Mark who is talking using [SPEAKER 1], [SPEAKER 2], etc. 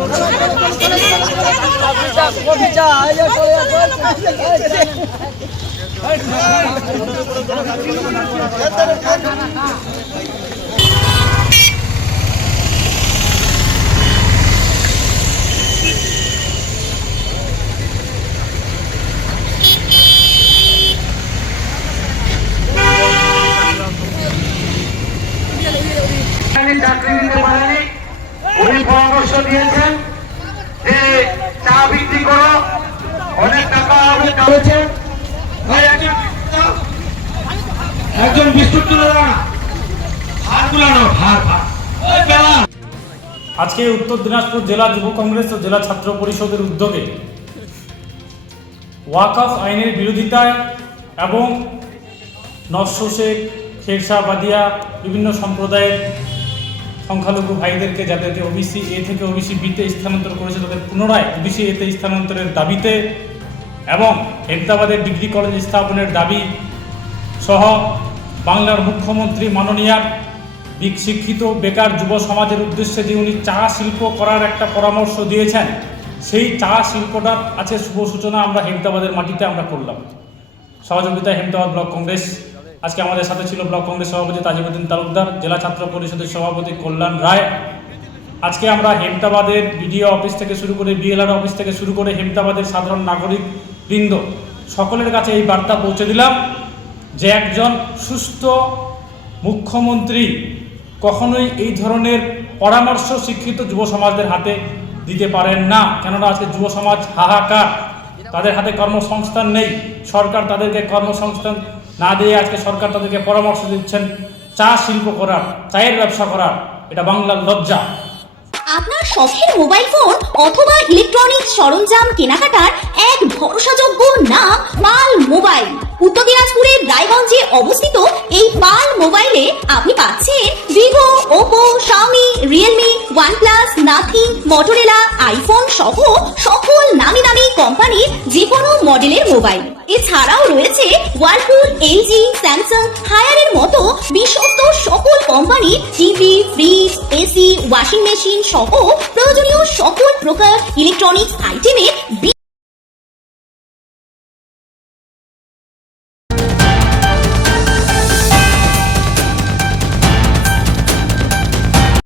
[SPEAKER 1] পারেনি উনি পরামর্শ দিয়েছেন যে চা বিক্রি করো, অনেক টাকা হবে করেছে একজন বিস্কুট তুলে
[SPEAKER 2] আজকে উত্তর দিনাজপুর জেলা যুব কংগ্রেস ও জেলা ছাত্র পরিষদের উদ্যোগে ওয়াকফ আইনের বিরোধিতায় এবং নরসো শেখ শেরশাহ বাদিয়া বিভিন্ন সম্প্রদায়ের সংখ্যালঘু ভাইদেরকে যাদেরকে ওবিসি এ থেকে ওবিসি বিতে স্থানান্তর করেছে, তাদের পুনরায় ওবিসি এতে স্থানান্তরের দাবিতে এবং হেমদাবাদের ডিগ্রি কলেজ স্থাপনের দাবি সহ বাংলার মুখ্যমন্ত্রী মাননীয়ার শিক্ষিত বেকার যুব সমাজের উদ্দেশ্যে যে উনি চা শিল্প করার একটা পরামর্শ দিয়েছেন, সেই চা শিল্পটার আছে শুভ সূচনা আমরা হেমদাবাদের মাটিতে আমরা করলাম। সহযোগিতায় হেমদাবাদ ব্লক কংগ্রেস আজকে আমাদের সাথে ছিল ব্লক কংগ্রেস সভাপতি তাজিমুদ্দিন তালুকদার, জেলা ছাত্র পরিষদের সভাপতি কল্যাণ রায়। আজকে আমরা হেমতাবাদের বিডিও অফিস থেকে শুরু করে বিএলআর অফিস থেকে শুরু করে হেমতাবাদের সাধারণ নাগরিক বৃন্দ সকলের কাছে এই বার্তা পৌঁছে দিলাম যে একজন সুস্থ মুখ্যমন্ত্রী কখনোই এই ধরনের পরামর্শ শিক্ষিত যুব সমাজদের হাতে দিতে পারেন না। কেননা আজকে যুব সমাজ হাহাকার। তাদের হাতে কর্মসংস্থান নেই। সরকার তাদেরকে কর্মসংস্থান না দিয়ে আজকে সরকার তাদেরকে পরামর্শ দিচ্ছেন, চা শিল্প করার, চায়ের ব্যবসা করার, এটা বাংলার লজ্জা।
[SPEAKER 3] আপনার শখের মোবাইল ফোন অথবা ইলেকট্রনিক্স সরঞ্জাম কেনাকাটার এক ভরসাযোগ্য নাম পাল মোবাইল। উত্তর দিনাজপুরের রায়গঞ্জে অবস্থিত এই পাল মোবাইলে আপনি পাচ্ছেন Vivo, Oppo Xiaomi Realme OnePlus Nothing Motorola iPhone সহ সকল নামি দামি কোম্পানির যে কোনো মডেলের মোবাইল এছাড়াও রয়েছে ওয়ার্লপুল এলজি স্যামসাং হায়ারের মতো বিশ্বস্ত সকল company TV fridge AC washing machine সহ প্রয়োজনীয় সকল প্রকার ইলেকট্রনিক্স আইটেমের